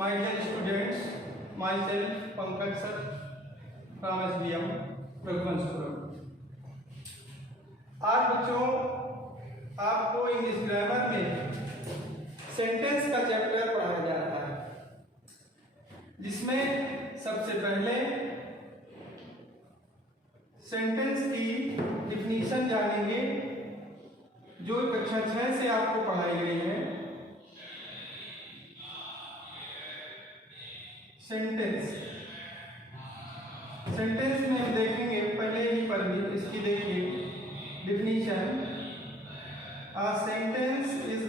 My dear students, myself Pankaj sir from SBM रघुवंशपुरम। आज बच्चों आपको इंग्लिश ग्रामर में सेंटेंस का चैप्टर पढ़ाया जा रहा है, जिसमें सबसे पहले सेंटेंस की डिफिनीशन जानेंगे जो कक्षा 6 से आपको पढ़ाई गई है। सेंटेंस में हम देखेंगे पहले ही पर भी इसकी देखिए definition. A sentence is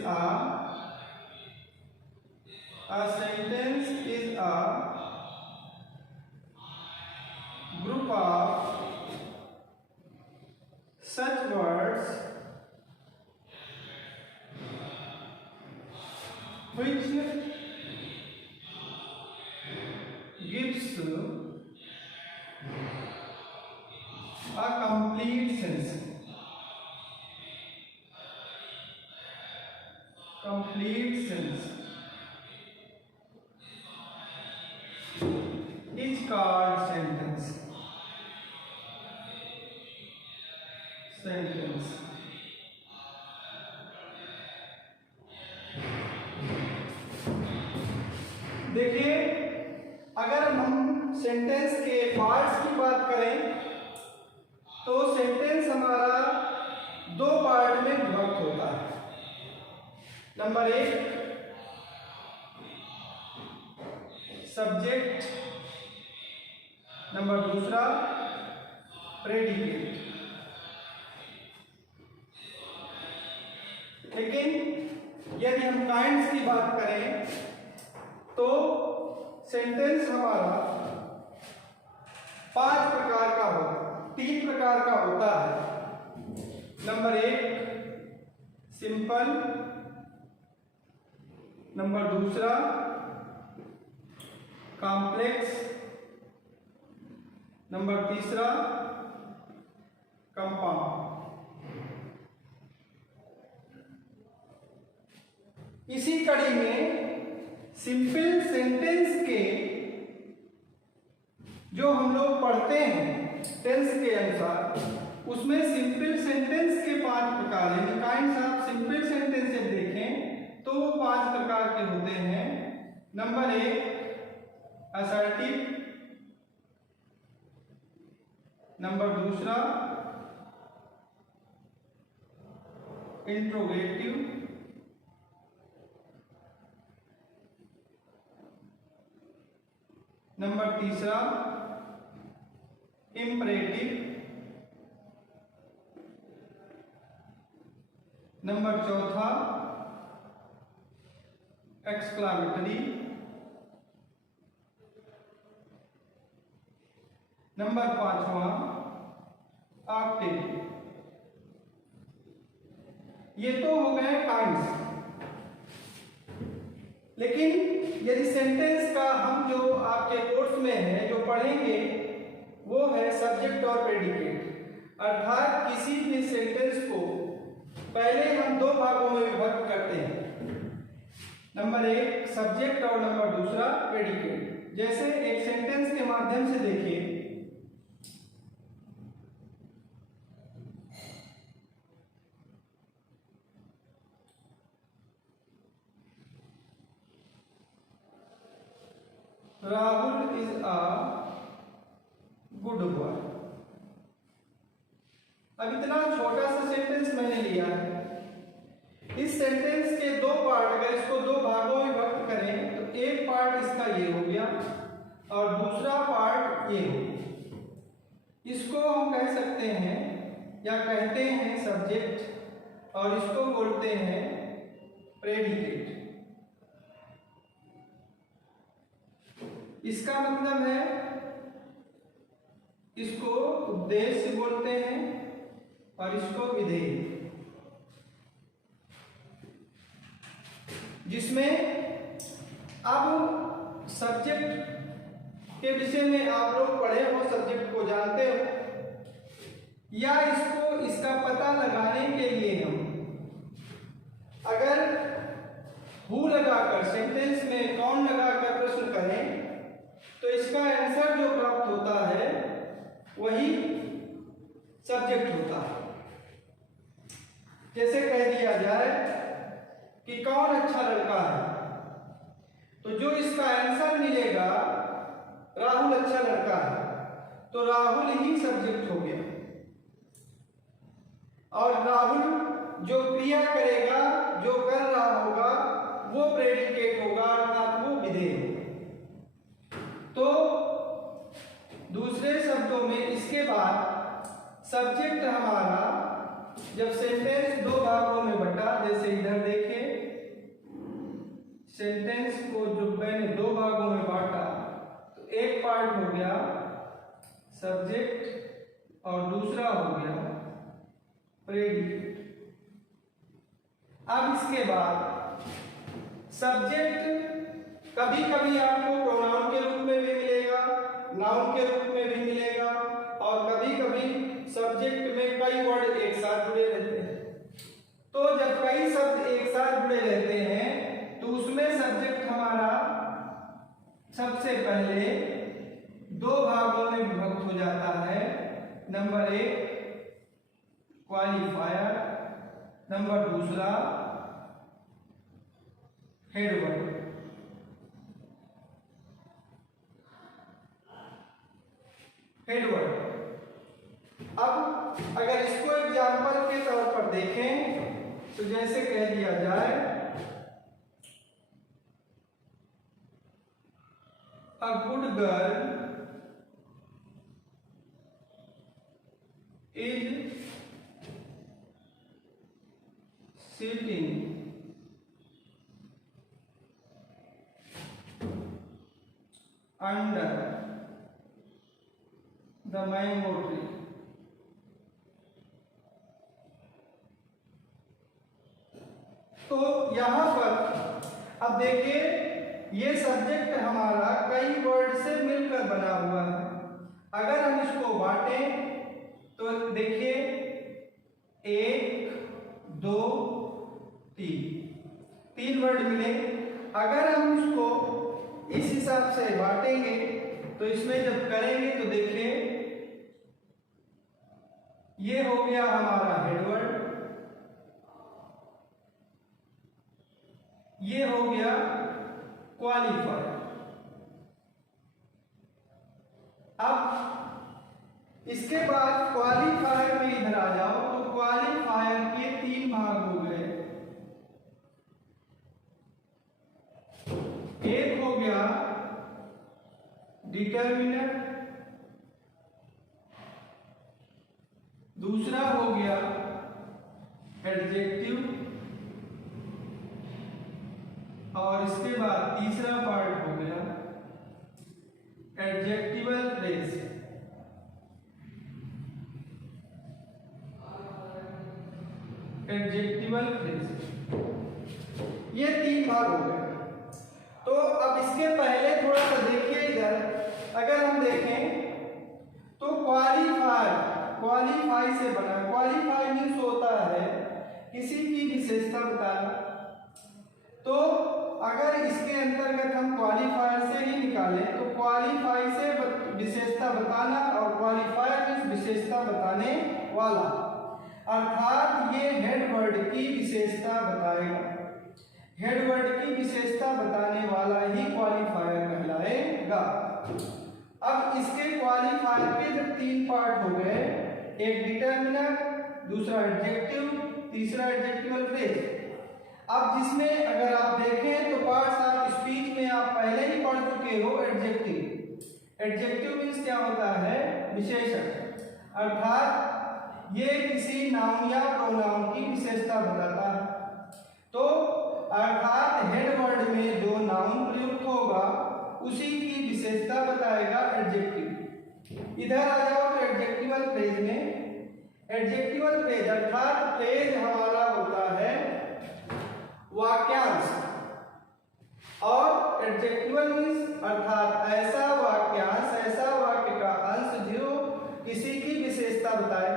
a group of such words which gives a complete sense, is called sentence। देखिए, अगर हम सेंटेंस के पार्ट्स की बात करें तो सेंटेंस हमारा दो पार्ट में विभक्त होता है। Number 1 subject, number 2 predicate. लेकिन यदि हम काइंड्स की बात करें तो सेंटेंस हमारा 3 प्रकार का होता है। Number 1 simple, number 2 complex, number 3 compound. इसी कड़ी में सिंपल सेंटेंस के जो हम लोग पढ़ते हैं टेंस के अनुसार, उसमें सिंपल सेंटेंस के 5 प्रकार हैं। काइंड्स ऑफ सिंपल सेंटेंस जब देखें तो वो 5 प्रकार के होते हैं। Number 1 assertive, number 2 interrogative, number 3 imperative, number 4 exclamatory, number 5 Octave. ये तो हो गए काइंड्स। लेकिन यदि सेंटेंस का हम जो आपके कोर्स में है जो पढ़ेंगे वो है सब्जेक्ट और प्रेडिकेट। अर्थात किसी भी सेंटेंस को पहले हम 2 भागों में विभक्त करते हैं। नंबर 1 सब्जेक्ट और नंबर 2 प्रेडिकेट। जैसे एक सेंटेंस के माध्यम से देखिए, Rahul is a good boy. अब इतना छोटा सा सेंटेंस मैंने लिया है। इस सेंटेंस के 2 पार्ट, अगर इसको 2 भागों में विभक्त करें तो एक पार्ट इसका ये हो गया और दूसरा पार्ट ये हो गया। इसको हम कह सकते हैं या कहते हैं सब्जेक्ट और इसको बोलते हैं प्रेडिकेट। इसका मतलब है इसको उद्देश्य बोलते हैं और इसको विधेय, जिसमें अब सब्जेक्ट के विषय में आप लोग पढ़े हो, सब्जेक्ट को जानते हो, या इसका पता लगाने के लिए हम अगर हु लगाकर सेंटेंस में कौन लगाकर करें तो इसका आंसर जो प्राप्त होता है वही सब्जेक्ट होता है। जैसे कह दिया जाए कि कौन अच्छा लड़का है, तो जो इसका आंसर मिलेगा राहुल अच्छा लड़का है, तो राहुल ही सब्जेक्ट हो गया। और राहुल जो क्रिया करेगा, जो कर रहा होगा, वो प्रेडिकेट होगा, अर्थात वो विधेय होगा। तो दूसरे शब्दों में इसके बाद सब्जेक्ट हमारा जब सेंटेंस दो भागों में बटा, जैसे इधर देखें, सेंटेंस को जो मैंने दो भागों में बांटा, तो एक पार्ट हो गया सब्जेक्ट और दूसरा हो गया प्रेडिकेट। अब इसके बाद सब्जेक्ट कभी कभी आपको प्रोनाउन के रूप में भी मिलेगा, नाउन के रूप में भी मिलेगा, और कभी कभी सब्जेक्ट में कई वर्ड एक साथ जुड़े रहते हैं। तो जब कई शब्द एक साथ जुड़े रहते हैं तो उसमें सब्जेक्ट हमारा सबसे पहले दो भागों में विभक्त हो जाता है। नंबर एक क्वालिफायर, नंबर दूसरा हेडवर्ड। हेडवर्ड अब अगर इसको एग्जाम्पल के तौर पर देखें तो जैसे कह दिया जाए a good girl is sitting under the mango tree। तो यहां पर अब देखिए ये सब्जेक्ट हमारा कई वर्ड से मिलकर बना हुआ है। अगर हम इसको बांटें तो देखिए एक दो तीन वर्ड मिले। अगर हम इसको इस हिसाब से बांटेंगे तो इसमें जब करेंगे तो देखिए ये हो गया हमारा हेडवर्ड, ये हो गया क्वालिफायर। अब इसके बाद क्वालिफायर में इधर आ जाओ तो क्वालिफायर के तीन भाग हो गए। एक हो गया डिटरमिनर, दूसरा हो गया एडजेक्टिव, और इसके बाद तीसरा पार्ट हो गया एडजेक्टिवल फ्रेज। एडजेक्टिवल फ्रेज ये तीन भाग हो गए। तो अब इसके पहले थोड़ा सा देखिए इधर, अगर हम देखें तो क्वालिफाई से बना। क्वालिफाई मीन्स होता है किसी की विशेषता बताना। तो अगर इसके अंतर्गत हम क्वालिफायर से ही निकालें तो क्वालिफाई से विशेषता बताना, और क्वालिफायर मीन्स विशेषता बताने वाला, अर्थात ये हेड वर्ड की विशेषता बताएगा। हेड वर्ड की विशेषता बताने वाला ही क्वालिफायर कहलाएगा। अब इसके क्वालिफायर के जब तीन पार्ट हो गए, एक डिटरमिनर, दूसरा एडजेक्टिव, तीसरा एडजेक्टिवल फ्रेज। अब जिसमें अगर आप देखें तो पार्ट्स ऑफ स्पीच में आप पहले ही पढ़ चुके हो एडजेक्टिव। एडजेक्टिव मीन्स क्या होता है? विशेषण, अर्थात ये किसी नाउन या प्रोनाउन की विशेषता बताता है। तो अर्थात हेड वर्ड में जो नाउन प्रयुक्त होगा उसी की विशेषता बताएगा एडजेक्टिव। इधर आ जाओ तो एडजेक्टिवल फ्रेज में, एडजेक्टिवल फ्रेज अर्थात फ्रेज हमारा होता है वाक्यांश, और एडजेक्टिवल मीन्स अर्थात ऐसा वाक्यांश, ऐसा वाक्य का अंश जो किसी की विशेषता बताए।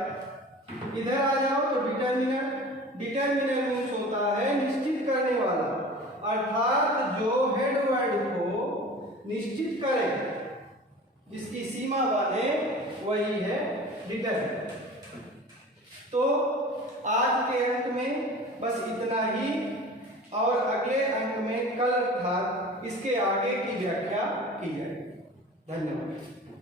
इधर आ जाओ तो डिटरमिनर। डिटरमिनर मीन्स होता है निश्चित करने वाला, अर्थात जो हेड वर्ड को निश्चित करें, जिसकी सीमा बांधे, वही है डिटरमिनेंट। तो आज के अंक में बस इतना ही, और अगले अंक में कल अर्थात इसके आगे की व्याख्या की जाएगी। धन्यवाद।